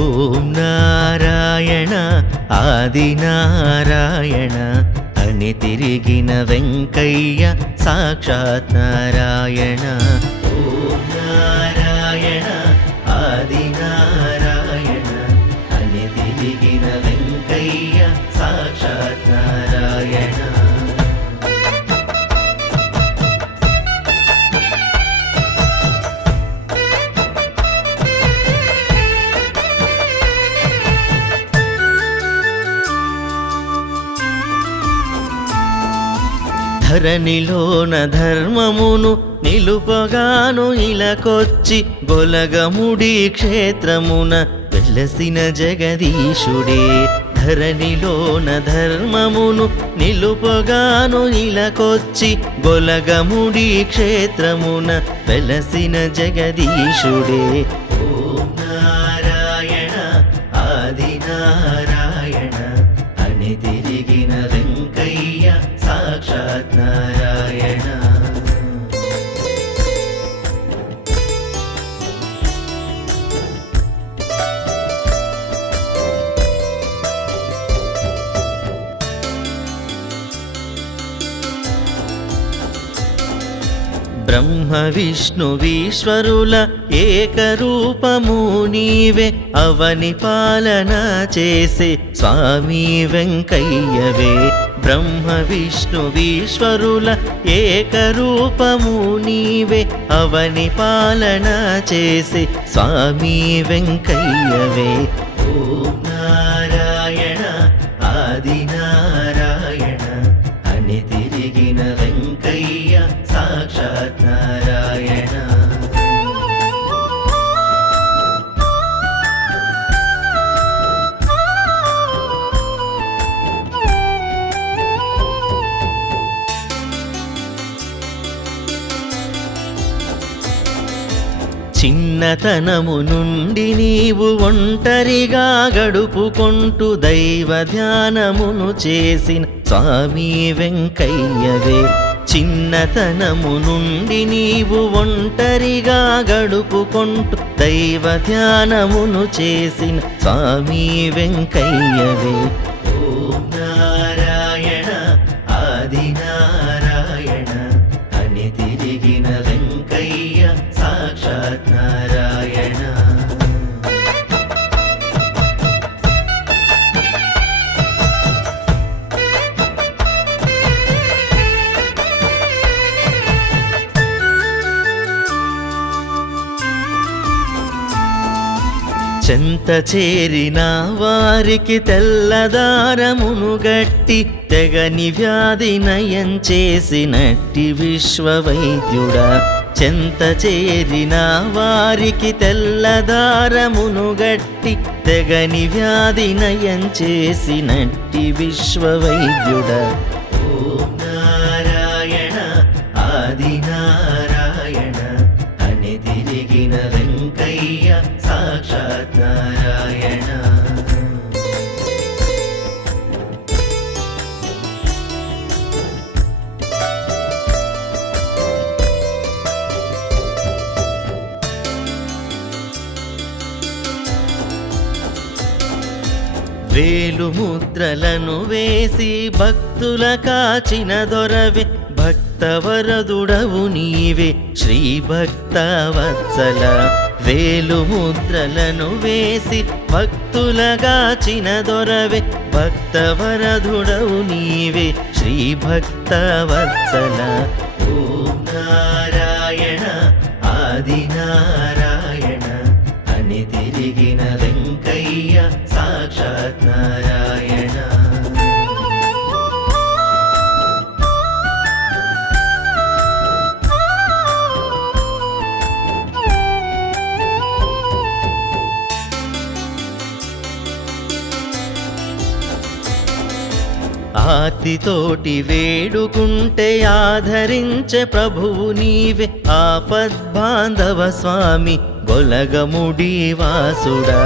ఓం నారాయణ ఆదినారాయణ అని తిరిగిన వెంకయ్య సాక్షాత్ నారాయణ. ఓం నారాయణ ఆదినారాయణ అని తిరిగిన వెంకయ్య సాక్షాత్ నారాయణ. ధరణిలోన ధర్మమును నిలుపగాను ఇలకొచ్చి గొలగముడి క్షేత్రమున వెలసిన జగదీశుడే. ధరణిలోన ధర్మమును నిలుపగాను ఇలకొచ్చి గొలగముడి క్షేత్రమున వెలసిన జగదీశుడే. ఓం నారాయణ ఆదినారాయణ అని తిరిగిన వెంకయ్య సాక్షాత్ నారాయణ. బ్రహ్మ విష్ణువీశ్వరుల ఏకరూపము నీవే, అవని పాలన చేసే స్వామి వెంకయ్యవే. బ్రహ్మ విష్ణువీశ్వరుల ఏకరూపము నీవే, అవని పాలన చేసే స్వామి వెంకయ్యవే. ఓం నారాయణ ఆదినారాయణ అని తిరిగిన వెంకయ్య సాక్షాత్ నారాయణ. చిన్నతనము నుండి నీవు ఒంటరిగా గడుపుకొంటూ దైవ ధ్యానమును చేసిన స్వామి వెంకయ్యవే. చిన్నతనము నుండి నీవు ఒంటరిగా గడుపుకొంటూ దైవ ధ్యానమును చేసిన స్వామి వెంకయ్యవే. ఓం నారాయణ ఆదినారాయణ అని తిరిగిన వెంకయ్య సాక్షాత్ నారాయణ. చెంత చేరిన వారికి తెల్లదారమును గట్టి తెగని వ్యాధి నయం చేసినట్టి విశ్వవైద్యుడా. చెంత చేరిన వారికి తెల్లదారమును గట్టి తెగని వ్యాధి నయం చేసినట్టి విశ్వవైద్యుడా. ఓం నారాయణ ఆదినారాయణ అని తిరిగిన వెంకయ్య సాక్షాత్ నారాయణ. వేలు ముద్రలను వేసి భక్తుల కాచిన దొరవే, భక్తవరదుడవు నీవే శ్రీ భక్తవత్సల. వేలు ముద్రలను వేసి భక్తుల కాచిన దొరవే, భక్తవరదుడవు నీవే శ్రీ భక్తవత్సల. ఓం నారాయణ ఆదినారాయణ అని తిరిగిన వెంకయ్య సాక్షాత్ నారాయణ. ఆర్తితోటి వేడుకుంటే ఆదరించే ప్రభువు నీవే, ఆపద్బాంధవ స్వామి గొలగముడి వాసుడా.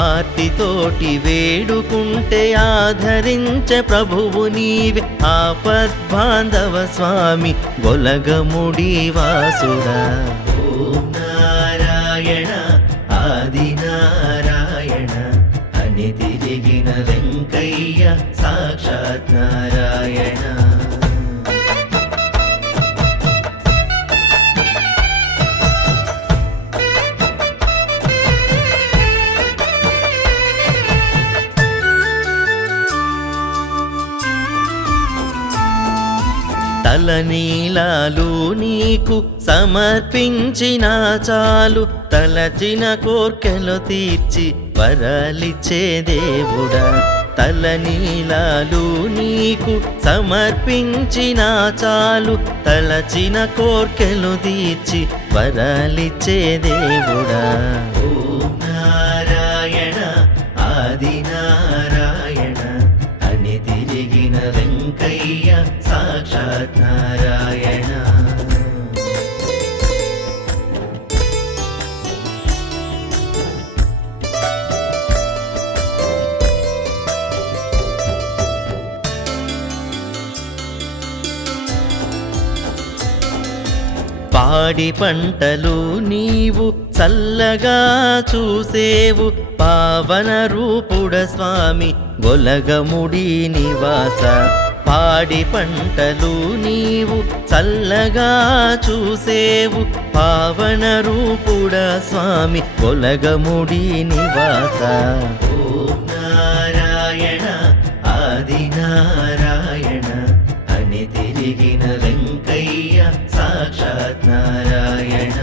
ఆర్తితోటి వేడుకుంటే ఆదరించే ప్రభువు నీవే, ఆపద్బాంధవ స్వామి గొలగముడి వాసుడా. ఓం నారాయణ ఆదినారాయణ వెంకయ్య సాక్షాత్ నారాయణ. తలనీలాలు నీకు సమర్పించిన చాలు, తలచిన కోర్కెలు తీర్చి వరాలిచ్చే దేవుడా. తలనీలాలు నీకు సమర్పించిన చాలు, తలచిన కోర్కెలు తీర్చి వరాలిచ్చే దేవుడా. ఓం నారాయణ ఆది నారాయణ అని తిరిగిన వెంకయ్య సాక్షాత్ నారాయణ. పాడి పంటలు నీవు చల్లగా చూసేవు, పావన రూపుడ స్వామి గొలగముడి నివాస. పాడి పంటలు నీవు చల్లగా చూసేవు, పావన రూపుడ స్వామి గొలగముడి నివాస. ఓం నారాయణ ఆది నారాయణ అని తిరిగిన వెంకయ్య సాక్షాత్ నారాయణ.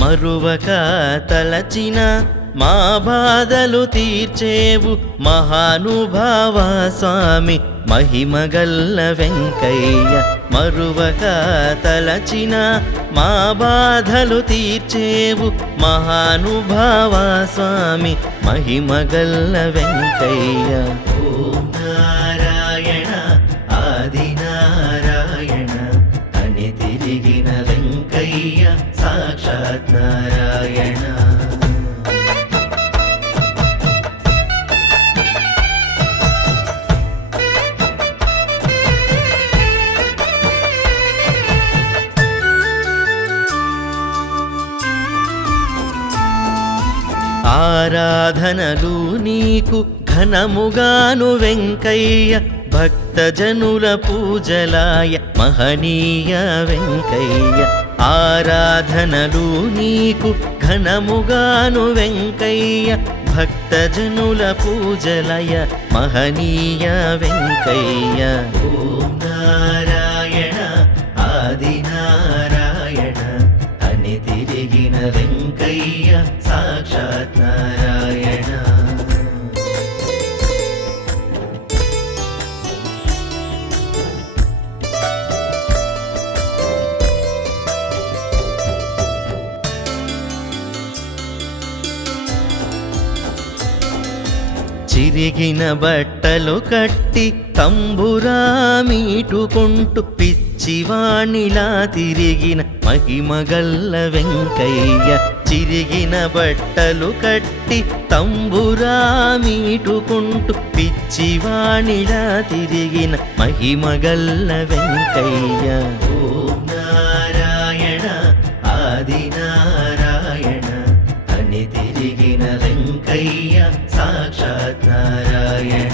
మరువక తలచిన మా బాధలు తీర్చేవు, మహానుభావ స్వామి మహిమగల్ల వెంకయ్య. మరువక తలచిన మా బాధలు తీర్చేవు, మహానుభావ స్వామి మహిమగల్ల వెంకయ్య. ఓం నారాయణ ఆది నారాయణ అని తిరిగిన వెంకయ్య సాక్షాత్ నారాయణ. ఆరాధనలు నీకు ఘనముగాను వెంకయ్య, భక్తజనుల పూజలాయ మహనీయ వెంకయ్య. ఆరాధనలు నీకు ఘనముగాను వెంకయ్య, భక్తజనుల పూజలయ మహనీయ వెంకయ్య. ఓం నారాయణ ఆది నారాయణ అని తిరిగిన వెంకయ్య సాక్షాత్ నారాయణ. చిరిగిన బట్టలు కట్టి తంబురా మీటుకుంటూ పిచ్చివాణిలా తిరిగిన మహిమగల్ల వెంకయ్య. చిరిగిన బట్టలు కట్టి తంబురా మీటుకుంటూ పిచ్చివాణిలా తిరిగిన మహిమగల్ల వెంకయ్య. ఓం నారాయణ ఆది నారాయణ అని తిరిగిన వెంకయ్య సాక్షాత్ నారాయణ.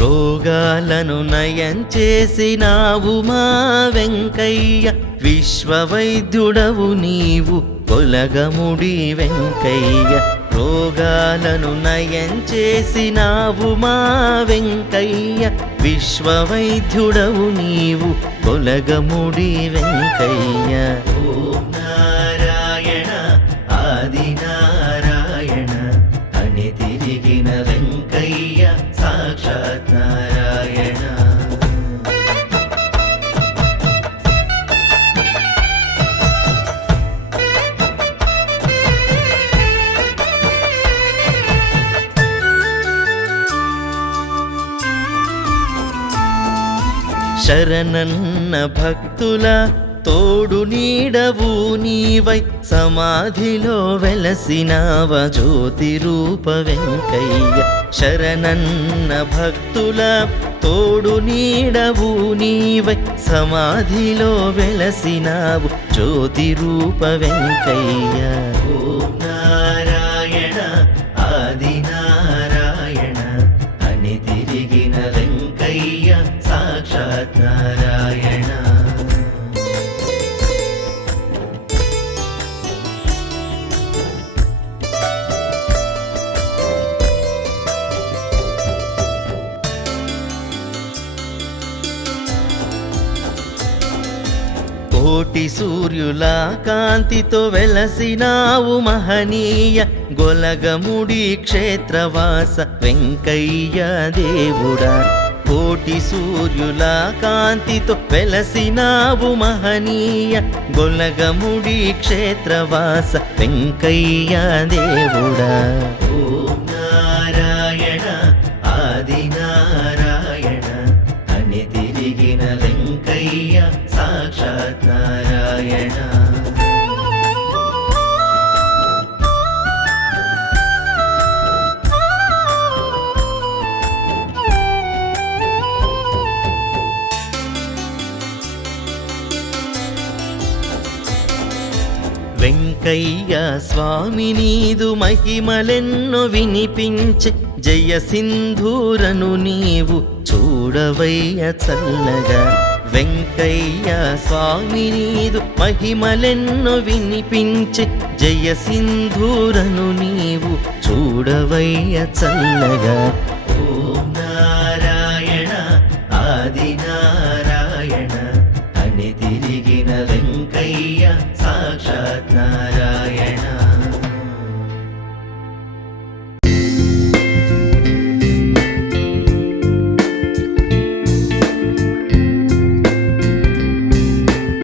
రోగాలను నయం చేసినావు మా వెంకయ్య, విశ్వవైద్యుడవు నీవు గొలగముడి వెంకయ్య. రోగాలను నయం చేసినావు మా వెంకయ్య, విశ్వవైద్యుడవు నీవు గొలగముడి వెంకయ్య. ఓం నారాయణ ఆది నారాయణ అని తిరిగిన వెంకయ్య సాక్షాత్ నారాయణ. శరణన్న భక్తుల తోడు నీడవు నీవై సమాధిలో వెలసినావ జ్యోతి రూప వెంకయ్య. శరణన్న భక్తుల తోడు నీడవు నీవై సమాధిలో వెలసినావు జ్యోతి రూప వెంకయ్య. ఓం నారాయణ ఆది నారాయణ అని తిరిగిన వెంకయ్య సాక్షాత్ నారాయణ. కోటి సూర్యుల కాంతితో వెలసినావు మహనీయ గొలగముడి క్షేత్రవాస వెంకయ్య దేవుడా. కోటి సూర్యుల కాంతితో వెలసినావు మహనీయ గొలగముడి క్షేత్రవాస వెంకయ్య దేవుడా. ఓం నారాయణ ఆది నారాయణ అని తిరిగిన వెంకయ్య సాక్షాత్ నారాయణ. వెంకయ్య స్వామి నీదు మహిమలెన్నో వినిపించే జయ సింధూరను నీవు చూడవయ్య చల్లగా. వెంకయ్య స్వామి నీదు మహిమలెన్నో వినిపించే జయ సింధూరను నీవు చూడవయ్య చల్లగా. ఓం నారాయణ ఆది నారాయణ అని తిరిగిన వెంకయ్య సాక్షాత్ నారాయణ.